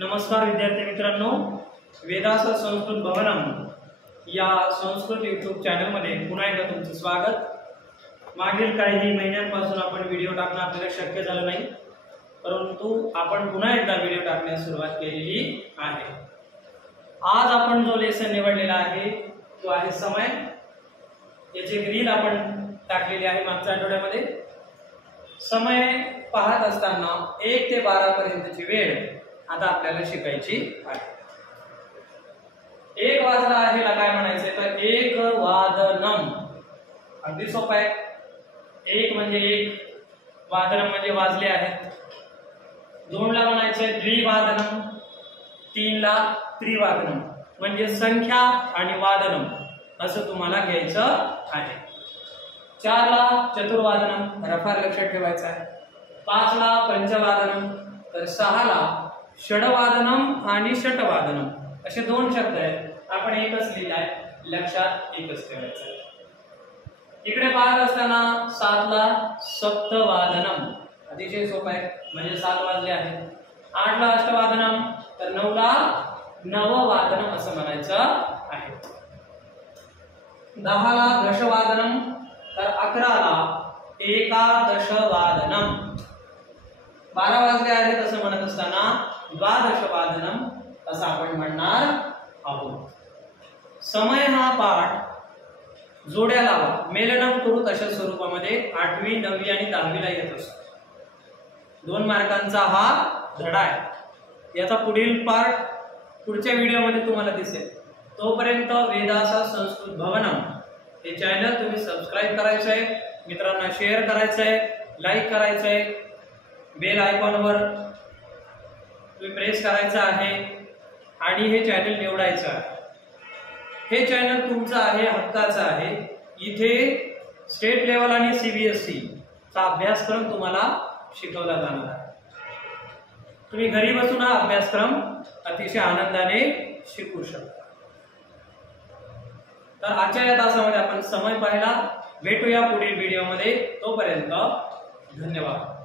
नमस्कार विद्यार्थी मित्रांनो, वेदास संस्कृत भवनम या संस्कृत यूट्यूब चॅनलमध्ये पुन्हा एकदा तुमचं स्वागत। मागील काही महिन्यांपासून आपण व्हिडिओ टाकणं आपल्याला शक्य झालं नाही, परंतु आपण पुन्हा एकदा व्हिडिओ टाकण्यास सुरुवात केलेली आहे। आज आपण जो लेसन निवडलेला आहे तो आहे समय। याची एक रील आपण टाकलेली आहे मागच्या आठवड्यामध्ये। समय पाहत असताना 1 ते 12 पर्यंतची वेळ आता आपल्याला शिकायची आहे। 1 वाजला आहे ला काय म्हणायचंय तर एक वादनम, अगदी सोपं आहे। 1 म्हणजे 1, वादनम म्हणजे वाजले आहेत। 2 ला म्हणायचंय द्विवादनम, 3 ला त्रिवादनम म्हणजे संख्या आणि वादनम असं तुम्हाला घ्यायचं आहे। 4 ला चतुर्वादनम, रफार लक्षात ठेवायचा आहे। 5 ला पंचवादनम, तर 6 ला षडवादनम आणि षटवादनम असे 2 शब्द आहेत। आपण एकच लिहिलाय, लक्षात एकच ठेवायचं आहे। इकडे पाहत असताना 7 ला सप्तवादनम, अतिशय सोपं आहे म्हणजे 7 वाजले आहेत। 8 ला अष्टवादनम, तर 9 ला नववादनम असं म्हणायचं आहे। 10 ला दशवादनम, तर 11 ला एकादशवादनम। 12 वाजले आहेत असं म्हणत असताना द्वादशवादनम असं आपण म्हणणार आहोत। समय हा पाठ जोड्या लावा मेलनम करू तशा स्वरूपामध्ये 8वी 9वी आणि 10वी ला येत असतो। 2 मार्कांचा हा धडा आहे। याचा पुढील पार्ट पुढच्या व्हिडिओमध्ये तुम्हाला दिसेल। तोपर्यंत वेदासा संस्कृत भवनम हे चॅनल तुम्ही सबस्क्राइब करायचंय, मित्रांना शेअर करायचंय, लाईक करायचंय, बेल आयकॉनवर तुम्ही प्रेस करायचं आहे आणि हे चॅनल निवडायचं आहे। हे चॅनल तुमचं आहे, हक्काचं आहे। इथे स्टेट लेवल आणि सीबीएसई चा अभ्यासक्रम तुम्हाला शिकवला जाणार आहे। तुम्ही घरी बसून हा अभ्यासक्रम अतिशय आनंदाने शिकू शकता। तर आजच्या या तासामध्ये आपण समय पाहिला। भेटूया पुढील व्हिडिओमध्ये, तोपर्यंत धन्यवाद।